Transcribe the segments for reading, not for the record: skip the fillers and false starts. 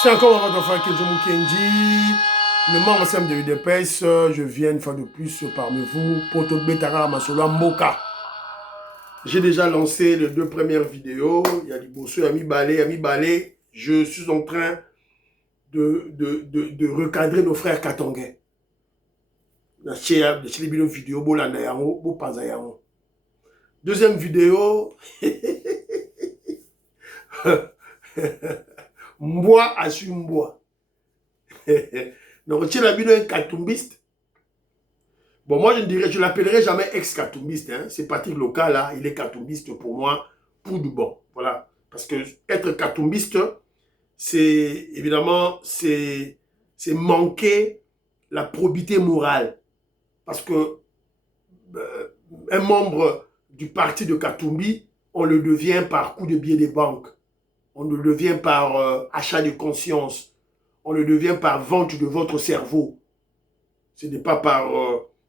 C'est encore votre frère Kenjomu Kenji, le membre simple de l'UDPS. Je viens une fois de plus parmi vous pour te Betara Masolo Moka. J'ai déjà lancé les 2 premières vidéos. Il y a des bosseux, Ami Balé. Je suis en train de recadrer nos frères Katongais. Deuxième vidéo. Moi, assume moi. Donc, tu as un katumbiste. Bon, moi, je l'appellerai jamais ex-katumbiste. Hein. C'est Patrick Local, là, il est katumbiste pour moi, pour du bon. Voilà. Parce que être katumbiste, c'est évidemment, c'est manquer la probité morale. Parce que un membre du parti de Katumbi, on le devient par coup de billets des banques. On le devient par achat de conscience. On le devient par vente de votre cerveau. Ce n'est pas par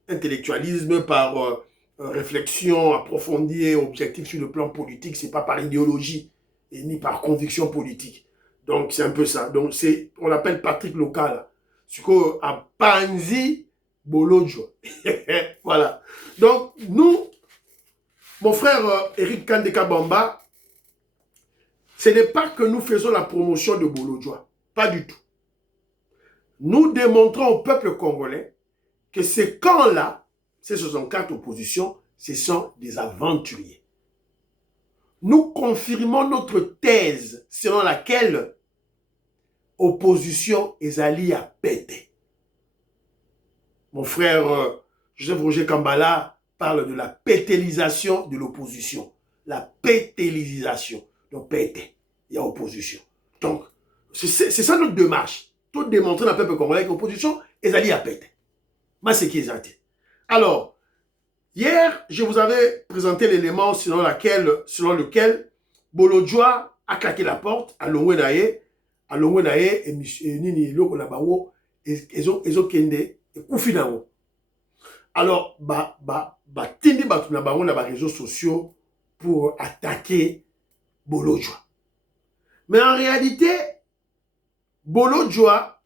intellectualisme, par réflexion approfondie et objective sur le plan politique. Ce n'est pas par idéologie et ni par conviction politique. Donc, c'est un peu ça. Donc, on l'appelle Patrick Local. Ce qu'on a Panzi Bolodjo. Voilà. Donc, nous, mon frère Eric Kandeka Bamba, ce n'est pas que nous faisons la promotion de Bolodjoa. Pas du tout. Nous démontrons au peuple congolais que ces camps-là, ces 64 oppositions, ce sont des aventuriers. Nous confirmons notre thèse selon laquelle opposition ezali à péter. Mon frère Joseph Roger Kambala parle de la pétélisation de l'opposition. La pétélisation. Donc péter, il y a opposition. Donc, c'est ça notre démarche. Tout démontrer dans le peuple congolais que l'opposition ezali à péter. Mais c'est qui est gentil. Alors, hier, je vous avais présenté l'élément selon lequel Bolodjoa a claqué la porte à Longwenaye, et Nini Loko Labawo, et Kende, et Koufinao. Alors, Tindi Batunabawo dans les réseaux sociaux pour attaquer Bolodjoa. Mais en réalité, Bolodjoa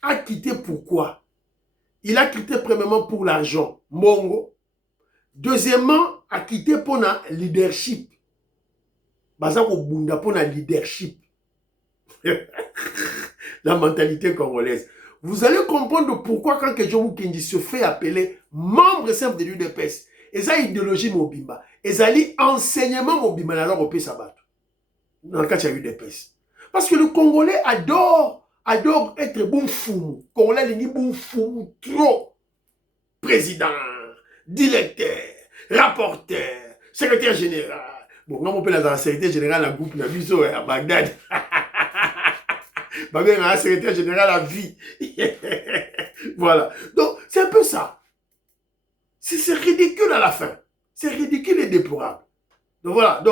a quitté pourquoi? Il a quitté premièrement pour l'argent, Mongo. Deuxièmement, a quitté pour la leadership. Bazako Bunda pour la leadership. La mentalité congolaise. Vous allez comprendre pourquoi quand Kenjomu Kenji se fait appeler membre simple de l'UDPS, et ça idéologie Mobimba, et ça lit enseignement Mobimba, alors on peut s'abattre. Dans le cas de l'UDPS. Parce que le Congolais adore être bon fou. Congolais, il est bon fou trop. Président, directeur, rapporteur, secrétaire général. Bon, on peut la secrétaire général à groupe Nabiso à Bagdad. Un secrétaire général à vie. Voilà. Donc, c'est un peu ça. C'est ridicule à la fin. C'est ridicule et déplorable. Donc, voilà.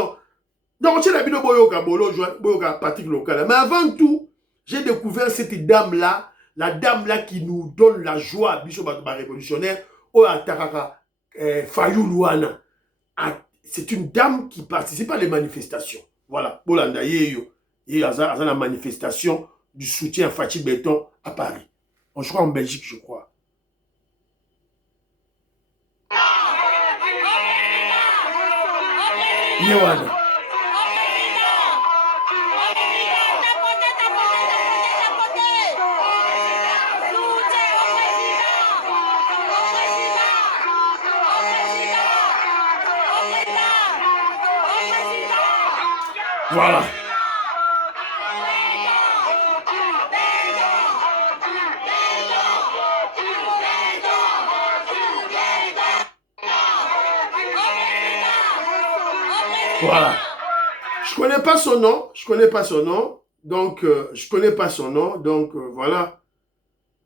Donc, c'est la vidéo Boyoka Patrick Local. Mais avant tout, j'ai découvert cette dame-là, la dame-là qui nous donne la joie, Bishop révolutionnaire, Oataraka Fayou Luana. C'est une dame qui participe à les manifestations. Voilà. Bolanda Yeyo. Il y a la manifestation du soutien à Fatih Béton à Paris. Je crois en Belgique, je crois. Yewana. Voilà. Voilà. Je connais pas son nom. Donc, voilà.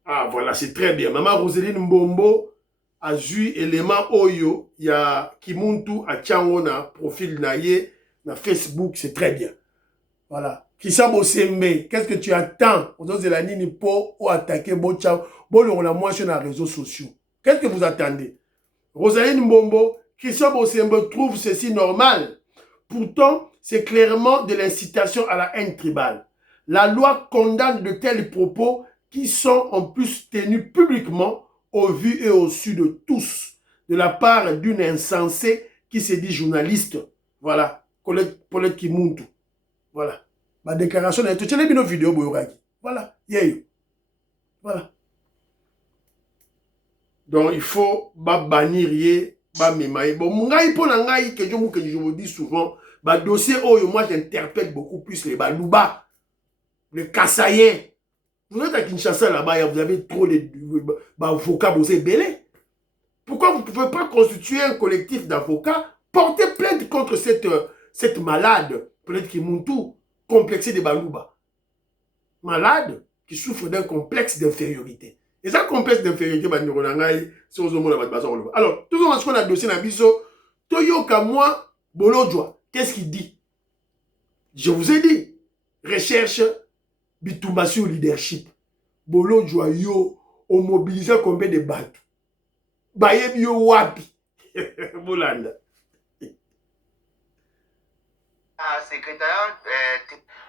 Ah, voilà, c'est très bien. Maman Roseline Mbombo a vu élément Oyo. Il y a Kimuntu à Tchangona, profil naïe, na Facebook, c'est très bien. Voilà. Kisabo Sembe, qu'est-ce que tu attends? On dit la nini po ou attaquer Bochao. Bon, on a moins sur les réseaux sociaux. Qu'est-ce que vous attendez? Rosaline Mbombo, Kisabo Sembe trouve ceci normal. Pourtant, c'est clairement de l'incitation à la haine tribale. La loi condamne de tels propos qui sont en plus tenus publiquement au vu et au su de tous, de la part d'une insensée qui se dit journaliste. Voilà. Colette Kimuntu. Voilà. Ma déclaration est toute. Une vidéo, voilà. Yeah. Voilà. Donc, il faut bannir, bannir. Bon, je vous dis souvent, dossier, moi, j'interpelle beaucoup plus les Balouba, les Kassaïens. Vous êtes à Kinshasa là-bas, vous avez trop d'avocats, vous êtes belés. Pourquoi vous ne pouvez pas constituer un collectif d'avocats, porter plainte contre cette malade, peut-être qui Muntu, complexé de Balouba. Malade qui souffre d'un complexe d'infériorité. Et ça, complexe d'infériorité, c'est aux hommes. Alors, tout le monde, ce qu'on a dossier dans Bisso, Toyoka, moi, Bolodjoa, qu'est-ce qu'il dit? Je vous ai dit, recherche, Bitumbasi au leadership. Bolodjoa, yo, on mobilise combien de bateaux? Baye bio wapi. Bolanda. Secrétaire,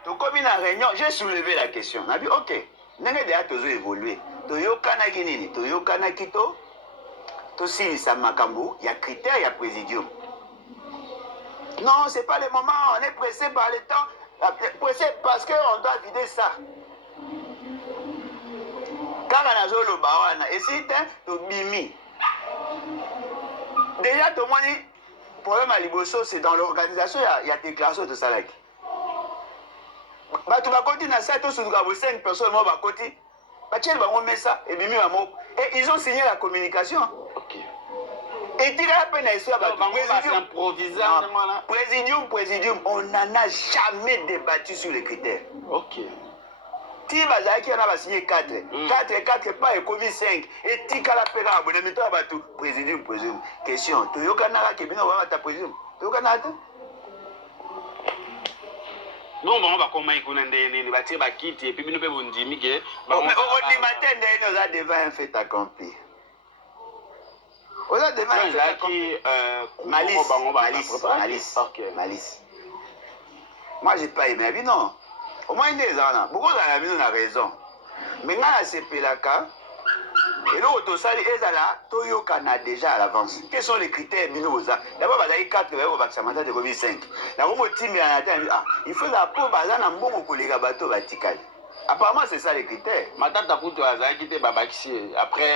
tout comme une réunion, j'ai soulevé la question. On a dit, ok, nous avons déjà évolué. Toyokana Guinée, Toyokana Kito, Tosi Samakambu, il y a critères, il y a présidium. Non, ce n'est pas le moment, on est pressé par le temps, pressé parce qu'on doit vider ça. Quand on a joué le bawana, et si tu as bimi, déjà tout le monde dit, le problème à Liboso, c'est dans l'organisation, il y a déclaration de Salak. Tu vas continuer à ça, tu as 5 personnes, moi, va continuer. Et ils ont signé la communication. Ok. Et tu as peine à histoire. Présidium, on n'en a jamais débattu sur les critères. Ok. Si on a signé 4, 4, pas et commis 5, et tu as la peine à abonner, présidium. Question. Tu as ta présidium. Tu as non, on va comment il connaît va quitter et puis nous pouvons dire que au matin nous a devant un fait accompli. On a devant un fait accompli. Malice. Moi j'ai pas aimé, mais non. Au moins des ans, beaucoup d'amis ont raison. Maintenant c'est Pelaka. Et là, Otosali est là, Toyokana déjà à l'avance. Quels sont les critères Minoza? D'abord, il y a 4, il y a 5. Il faut la peau, il y a un bon collègue bateau Vatican. Apparemment, c'est ça les critères. Matata Pouto a quitté Babakshi. Après,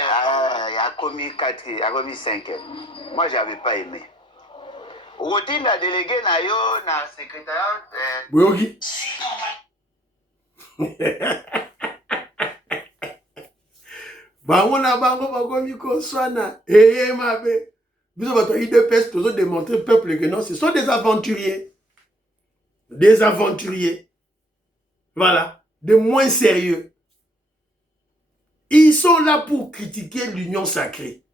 il a commis 4, il a commis 5. Moi, je n'avais pas aimé. Routine a délégué na secrétaire. Boyogi. Bango na bango bakomi koswana mabe biso bato IDPS toujours démontrer au peuple que non, ce sont des aventuriers, voilà, des moins sérieux. Ils sont là pour critiquer l'union sacrée.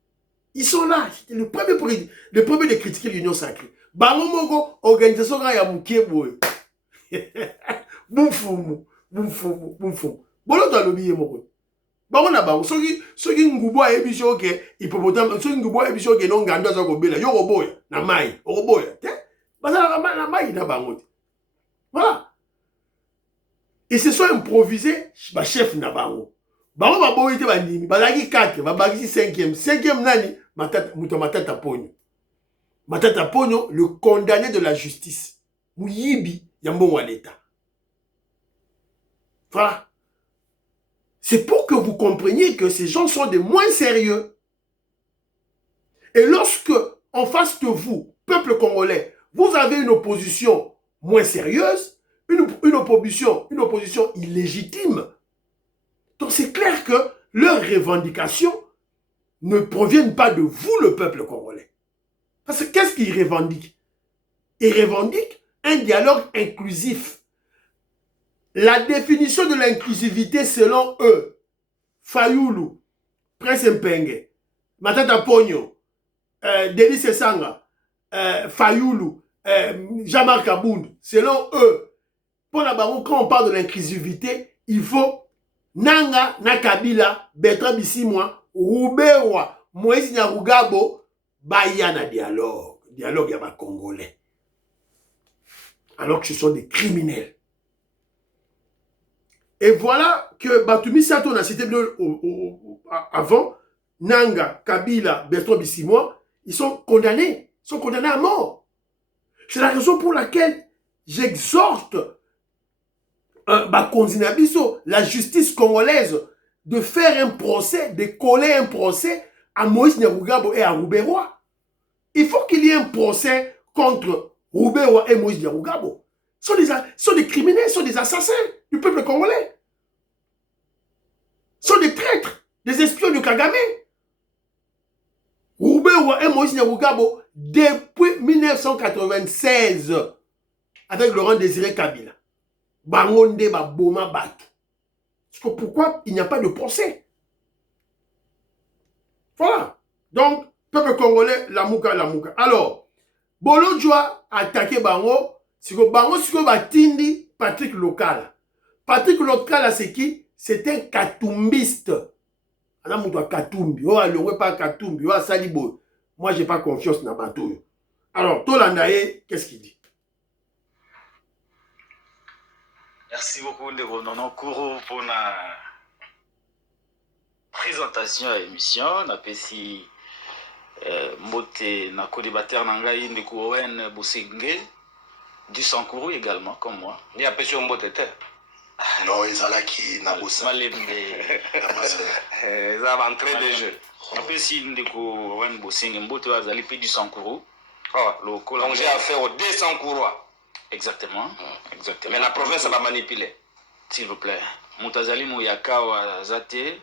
Ils sont là, c'était le premier de critiquer l'union sacrée. Bango moko organisation ya mukeboy. Boumfumu. Bolo to lobiye moko. Bango na bango soki ngubo ayebiso ke hippopotamus soki ngubo ayebiso ke no ngando za ko bela yo koboya na mai okoboya te bazala na mai na bango. Voilà. Ils se sont improvisés ba chef na bango. Bango baboyi te bandimi bazaki 4 babaki 5e nani Matata Ponyo. Matata Ponyo, le condamné de la justice. Muyibi yambongo à l'État. Voilà. C'est pour que vous compreniez que ces gens sont des moins sérieux. Et lorsque, en face de vous, peuple congolais, vous avez une opposition moins sérieuse, une opposition illégitime, donc c'est clair que leurs revendications ne proviennent pas de vous, le peuple congolais. Parce que qu'est-ce qu'ils revendiquent? Ils revendiquent un dialogue inclusif. La définition de l'inclusivité selon eux, Fayoulou, Prince Mpenge, Matata Ponyo, Denis Sanga, Fayoulou, Jean-Marc Abound, selon eux, pour la baron, quand on parle de l'inclusivité, il faut Nanga, Nakabila, Bertrand Bisimwa, Roubewa, Moïse Nyarugabo, Bayana dialogue y'a ma Congolais. Alors que ce sont des criminels. Et voilà que Batumi Sato, on a cité avant, Nanga, Kabila, Bertrand Bissimois, ils sont condamnés à mort. C'est la raison pour laquelle j'exhorte la justice congolaise de faire un procès, de coller un procès à Moïse Nyarugabo et à Rouberois. Il faut qu'il y ait un procès contre Rouberois et Moïse Nyarugabo. Ce sont des criminels, ce sont des assassins du peuple congolais. Ce sont des traîtres, des espions de Kagame. Rouberois et Moïse Nyarugabo, depuis 1996, avec Laurent Désiré Kabila, Bangonde Baboma Batu. Parce que pourquoi il n'y a pas de procès? Voilà. Donc, peuple congolais, la mouka. Alors, Bolo Djoa a attaqué Bango. Si Bango, Batindi, Patrick Local. Patrick Local, c'est qui? C'est un katumbiste. Alors, moi, Katumbi. Oh, le pas Katumbi. Oh, Salibo. Moi, je n'ai pas confiance dans Bato. Alors, Tolandaye, qu'est-ce qu'il dit? Merci beaucoup, Ndeko Nono Kourou, pour la présentation à l'émission. Napesi Mote na co-débatteur Nangaï Ndeko Owen Bosenge, du Sankourou également, comme moi. Il y a Pession Mbote. Non, ils allaient qui n'a pas ça. Malembe. Ils ont entré de jeu. Napesi Ndeko Owen Bosenge, Mbote Azali P du Sankourou. Donc j'ai affaire aux 200 couroirs. Exactement. Exactement. Mais la province va manipuler. S'il vous plaît. Moutazali Mouyaka wa Zate.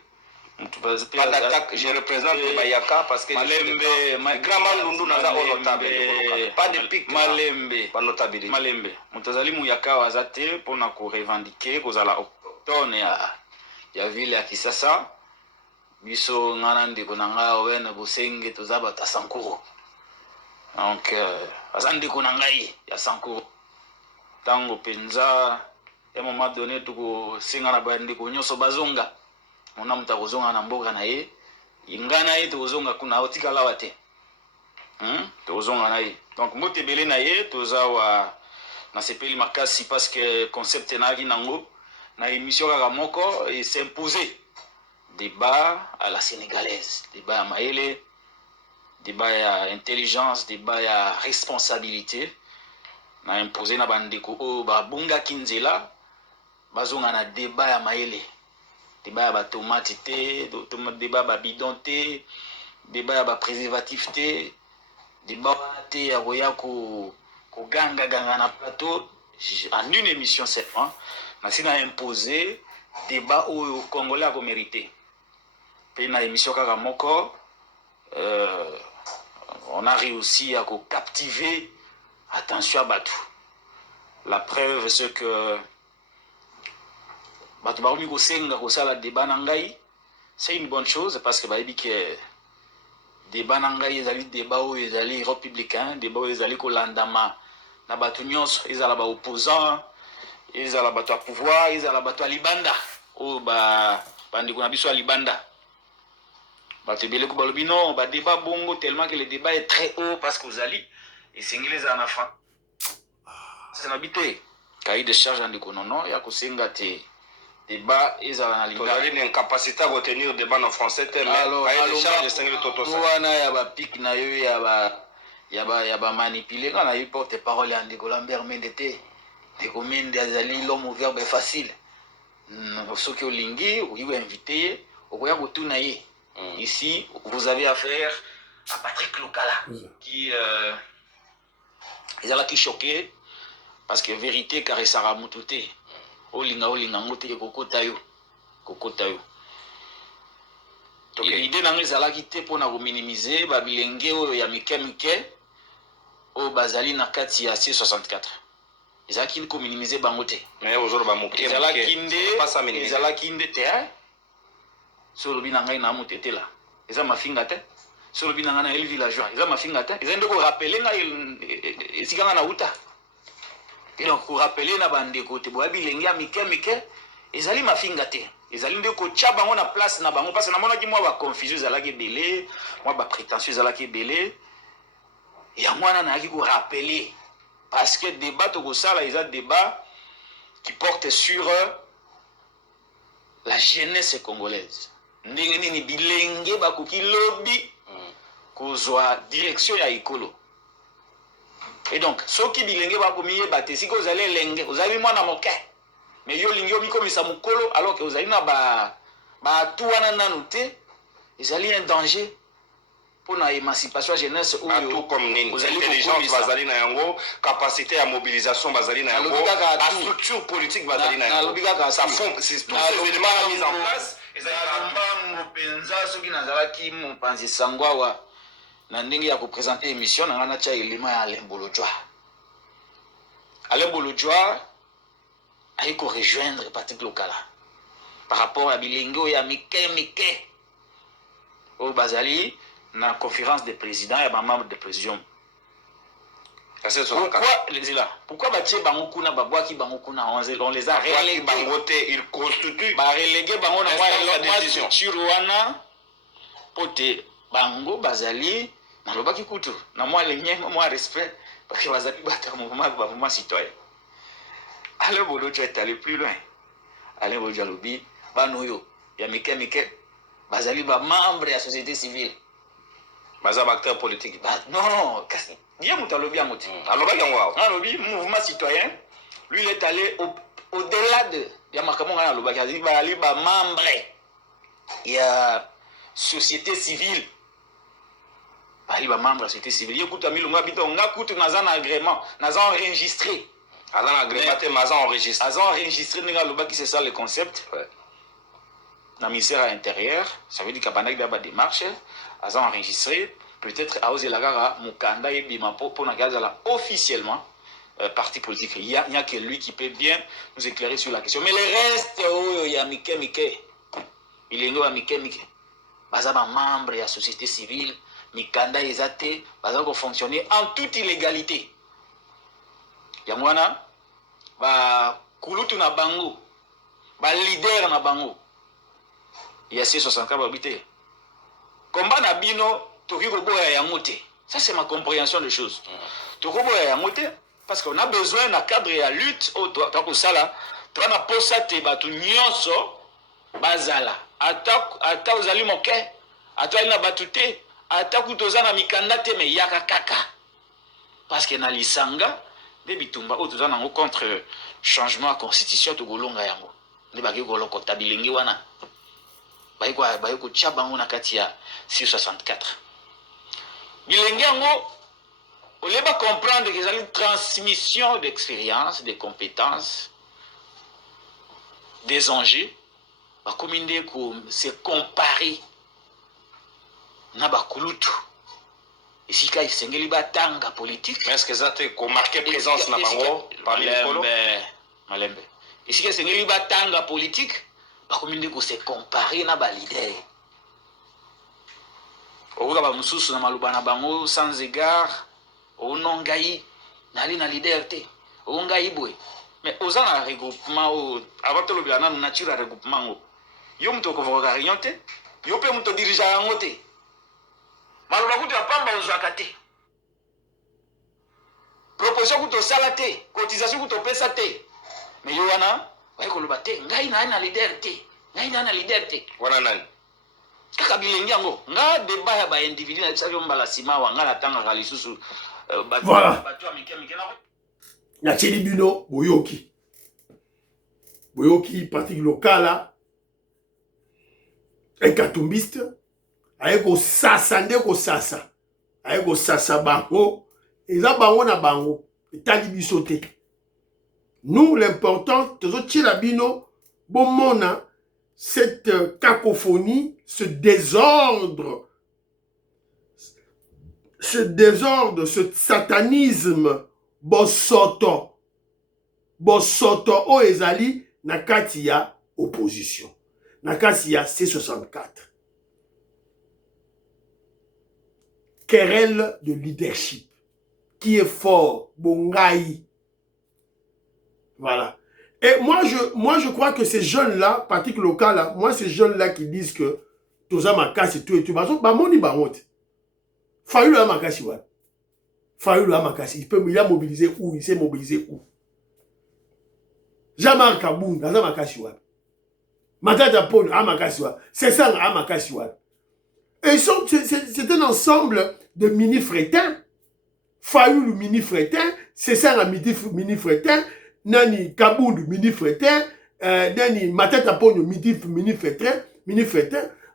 Pas d'attaque, je représente les Bayaka parce que Malembe, grand Mandundu n'a pas notable. Pas de pic. Malembe, pas notabilité. Malembe. Moutazali Mouyaka wa Zate pour na revendiquer cause la autochtone ya ville ya Kisasa. Biso ngana ndeko nanga Owen Bosenge tozaba ta Sankuru. Donc azandi konangai ya Sankuru. Tango penza à un moment donné tuko singa na bandi ko nyoso bazonga mona muta kozonga na mboka na ye ingana ye tozonga kuna otikala wate tozonga na ye donc mote belé na ye tozawa na sepeli makasi parce que concept na ki nango na émission kaka moko et s'imposer débat à la sénégalaise, débat à maele, débat à intelligence, débat à responsabilité. Na imposé na bandeko o ba bunga kinzela bazonga na débat ya maele, débat ya ba tomate te, débat ba bidon te, débat ya ba préservatif te, débat te ya koya ko ganga na plateau en une émission seulement. Na sina imposé débat au Congolais a mérité. Puis na émission kaka moko on a réussi à captiver. Attention à Batou. La preuve, c'est que Batou Baroumi Gosenga Kosala débat nangai, c'est une bonne chose parce que Baïbi que débat nangai, ils allaient débat où ils allaient républicains, débat où ils allaient Kolandama, na Batou Nyos, ils allaient opposants, ils allaient Batou à pouvoir, ils allaient Batou à Libanda, ou Bandi Konabiso à Libanda. Batou Bele Koubalobino, débat bongo tellement que le débat est très haut parce que vous allez. Et c'est anglais en enfant. C'est n'habité. Cahier de charge en déconono, il y a que c'est ngate. Débat, ils ont une incapacité à retenir débat en français. Alors, cahier de charge, c'est anglais toto ça. Il y a ba pic na yo, il y a ba manipuler. Quand on a eu porte-parole en décolambert mendete, décomende azali l'homme au verbe facile. Ceux qui ont lingui, ou ils invité, ou y a tout naïe. Ici, vous avez affaire à Patrick Lokala, qui ils allaient choqué parce que vérité car ça a moutouté olinga ngote kokotayo l'idée n'a les allaient quitter pour na minimiser ba bilenge oyo ya mike o bazali na kati ya C64 ils allaient ko minimiser bangote mais aujourd'hui ba moké ils allaient kinde terrain sur le binanga na mutete là ils allaient mafinga te sur le binanga na el villageois ils allaient mafinga te ils allaient ko rappeler na isikanga na uta et donc pour rappeler na bande côté bo bilenge ya mike ezali mafinga te ezali ndeko tcha bango na place na bango parce que na mona ki moi ba confusion ezala ke belé moi ba prétentieux ezala ke belé ya mwana na ki ko rappeler parce que débat to ko sala eza débat qui porte sur jeunesse congolaise ndenge nini bilenge bakoki lobby kozwa direction ya ekolo. Et donc soki bilenge bakomiye te siko ozali elenge ozali mwana moke mais yo lingi obikomisa mokolo alors que ozali na batu wana nanu te ezali un danger pour la émancipation jeunesse ou tout comme nini intelligence bazali na yango capacité à mobilisation bazali na yango la structure politique bazali na yango ça fond c'est tous ces éléments mis en place ezali penza soki nazalaki mopanzi sangwawa na ndenge ya représenter émission na ngana tia elima ya Alain Bolojwa. Alain Bolojwa a ko rejoindre parti local par rapport à bilingo ya mike au bazali na conférence des présidents et ba membres de présidium. Pourquoi batie bango kuna babwaki bango kuna on les a relégués bangoté il constitue ba relégué bango na moi structure wana pote bango bazali na lobaki kutu na moi lenye moi respect parce que bazali battre mouvement citoyen. Alain Bolojwa est allé plus loin. Alain Bolojwa lobi banoyo ya mike bazali ba membre de la société civile. Baza acteur politique. Non, il mouvement citoyen, lui il est allé au-delà de membre. Il y a société civile. Il y a membre de la société civile. Il y a un agrément, enregistré. Enregistré, c'est ça le concept. Dans le ministère intérieur, ça veut dire qu'il y a des démarches, ils ont enregistré, peut-être à Ozelagara, Mukanda et Bimapo, pour officiellement parti politique. Il n'y a que lui qui peut bien nous éclairer sur la question. Mais le reste, il y a Mike. Il y a Mike. Ils sont membres de la société civile, Mikanda et Zate, ils ont fonctionné en toute illégalité. Il y a Kulutu na bango, leader na bango. Il y a 64 habité. Combat na bino, toki koboya yangote. Ça c'est ma compréhension des choses. Toki koboya yangote parce qu'on a besoin d'un cadre de lutte au tant sala, toi na posate batu nyonso bazala. Ata ozali moke, ata ina batute, ata kutozana mikanda te me yaka kaka. Parce que na lisanga de bitumba otozana ngo contre changement de constitution to golonga yango. Ne baki golonga kotabilingi wana. Bayiko tchabango na kati ya 664. Bilenge yango oleba comprendre que c'est une transmission d'expérience, de compétences, des enjeux, bakominde ko se comparer na bakulutu. Ici ka isengeli batanga politique. Mais est-ce que ça te marqué présence na bango parmi les polo? Malembe. Ici ka isengeli batanga politique. Bakominde ko se comparer na ba leader. Oka ba mususu na maluba na bango sans égard o nongai nali na leader te. O ngai boy. Mais aux un regroupement avant de le na nature regroupement yo mto ko voka réunion te. Yo pe mto dirigeant yango te. Maluba kutu ya pamba ozwaka te. Proposition kutu sala te, cotisation kutu pesa te. Mais yo wana bayikoloba te ngai na leader te ngai na leader te wana nani kaka bilengi yango nga débat ya ba individu na tsaki mbala sima wanga na tanga ka lisusu voilà bato amike na ya cheli bino boyoki parti local un katumbiste ayeko sasa ndeko sasa ayeko sasa bango eza bango na bango etali biso te. Nous, l'important, cette cacophonie, ce désordre, ce satanisme, bosoto o ezali nakati ya opposition, nakati ya C64. Querelle de leadership, qui est fort, bongai. Voilà. Et moi, je crois que ces jeunes-là, parti local, là, moi, ces jeunes-là qui disent que Toza Makasi et tout, bah, moni barote. Fayou la Makasi, ouais. Fayou la Makasi, il a mobilisé où? Il s'est mobilisé où? Jamar Kaboun, Toza Makasi, ouais. Matata Pon, Amakasiwa. C'est ça, Amakasiwa. Et c'est un ensemble de mini-frétins. Fayoulou mini-frétin, c'est ça, mini-frétin. Nani Kaboul mini-frétin. Nani Matata Pon, mini-frétin.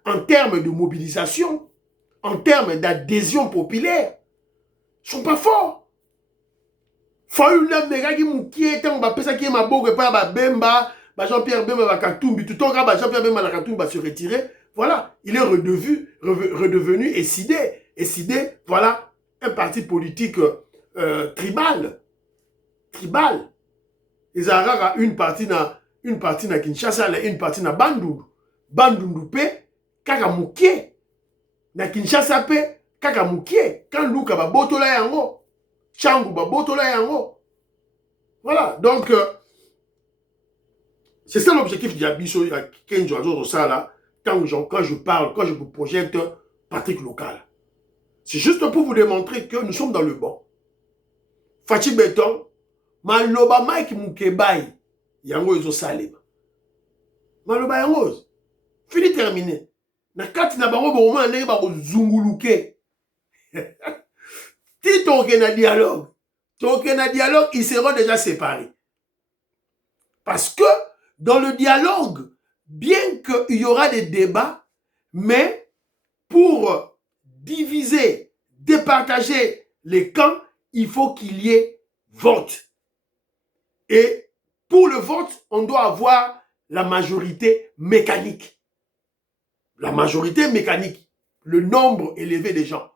En termes de mobilisation, en termes d'adhésion populaire, ils ne sont pas forts. Fayoulou Mega qui moukié, tant que ça qui est ma bogue, pas Bemba, Jean-Pierre Bemba Katumbi, tout le temps Jean-Pierre Bemba Katumbi va se retirer. Voilà, il est redevenu Essidé, voilà, un parti politique tribal. Ils ont une partie na Kinshasa, une partie na Bandundu. Bandundu pe, kaka mukie. Na Kinshasa pe, kaka mukie. Quand Luka ba botola yango, Changu ba botola yango. Voilà, donc, c'est ça l'objectif d'Abisso, il y a 15 jours de ça là. Quand je parle, quand je vous projette pratique locale. C'est juste pour vous démontrer que nous sommes dans le bon. Fachi Beton, Maloba Mike Mukebai, Yango Izo Salema. Maloba Yango. Fini terminé. Na kati na bango bon moment na ba zunguluke. Si toke na dialogue, ils seront déjà séparés. Parce que dans le dialogue, bien qu'il y aura des débats, mais pour diviser, départager les camps, il faut qu'il y ait vote. Et pour le vote, on doit avoir la majorité mécanique. La majorité mécanique. Le nombre élevé des gens.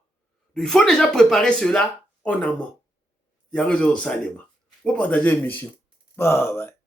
Donc, il faut déjà préparer cela en amont. Il y a raison de ça, les mains. Vous partagez l'émission. Bye bye.